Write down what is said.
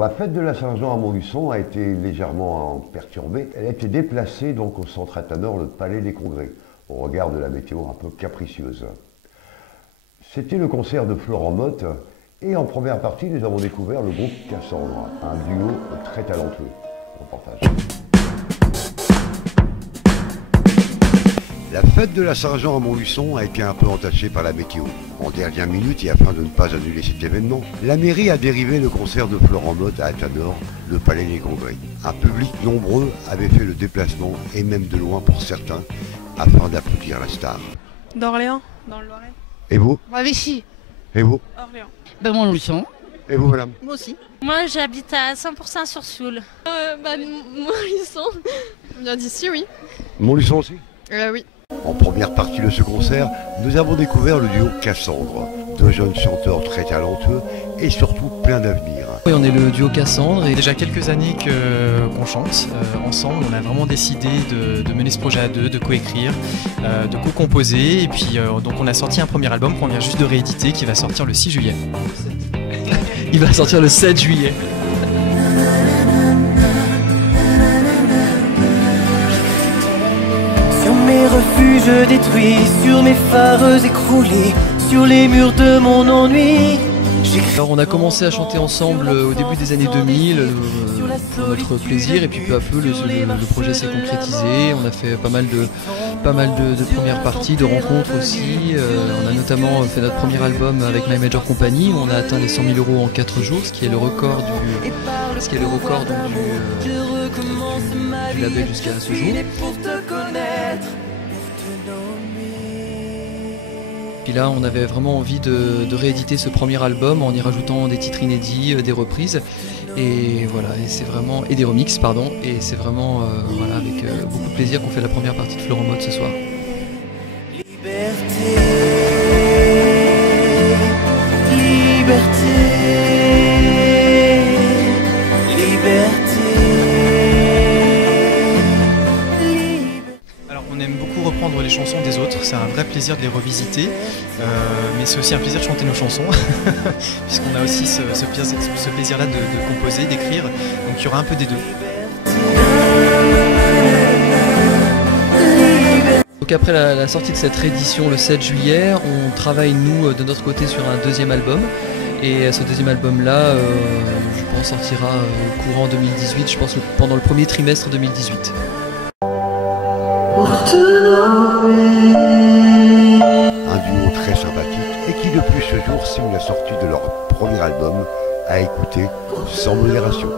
La fête de la Saint-Jean à Montluçon a été légèrement perturbée. Elle a été déplacée donc au centre Atanor, le Palais des Congrès, au regard de la météo un peu capricieuse. C'était le concert de Florent Mott et en première partie nous avons découvert le groupe Cassandre, un duo très talentueux. Reportage. La fête de la Saint-Jean à Montluçon a été un peu entachée par la météo. En dernière minute et afin de ne pas annuler cet événement, la mairie a dérivé le concert de Florent Mott à Atanor, le Palais des Congrès. Un public nombreux avait fait le déplacement, et même de loin pour certains, afin d'applaudir la star. D'Orléans, dans le Loiret. Et vous? À Vichy. Et vous? Orléans. Montluçon. Et vous, madame? Moi aussi. Moi, j'habite à 100% sur Soule. Montluçon. On vient d'ici, oui. Montluçon aussi? Oui. En première partie de ce concert, nous avons découvert le duo Cassandre, deux jeunes chanteurs très talentueux et surtout plein d'avenir. Oui, on est le duo Cassandre et déjà quelques années qu'on chante ensemble. On a vraiment décidé de mener ce projet à deux, de coécrire, de co-composer. Et puis donc on a sorti un premier album qu'on vient juste de rééditer qui va sortir le 6 juillet. il va sortir le 7 juillet. Sur mes refuges détruits, sur mes phares écroulés, sur les murs de mon ennui. Alors on a commencé à chanter ensemble au début des années 2000 pour notre plaisir et puis peu à peu le projet s'est concrétisé. On a fait pas mal de premières parties, de rencontres aussi. On a notamment fait notre premier album avec My Major Company où on a atteint les 100 000 € en 4 jours, ce qui est le record du label jusqu'à ce jour. Puis là, on avait vraiment envie de rééditer ce premier album en y rajoutant des titres inédits, des reprises, et voilà, et des remixes, pardon. Et c'est vraiment voilà, avec beaucoup de plaisir qu'on fait la première partie de Florent Mott ce soir. Liberté, liberté, liberté. On aime beaucoup reprendre les chansons des autres, c'est un vrai plaisir de les revisiter, mais c'est aussi un plaisir de chanter nos chansons, puisqu'on a aussi ce plaisir-là de composer, d'écrire, donc il y aura un peu des deux. Donc après la sortie de cette réédition le 7 juillet, on travaille nous de notre côté sur un deuxième album, et ce deuxième album-là, je pense sortira courant 2018, je pense pendant le premier trimestre 2018. Un duo très sympathique et qui depuis ce jour signe la sortie de leur premier album à écouter sans modération.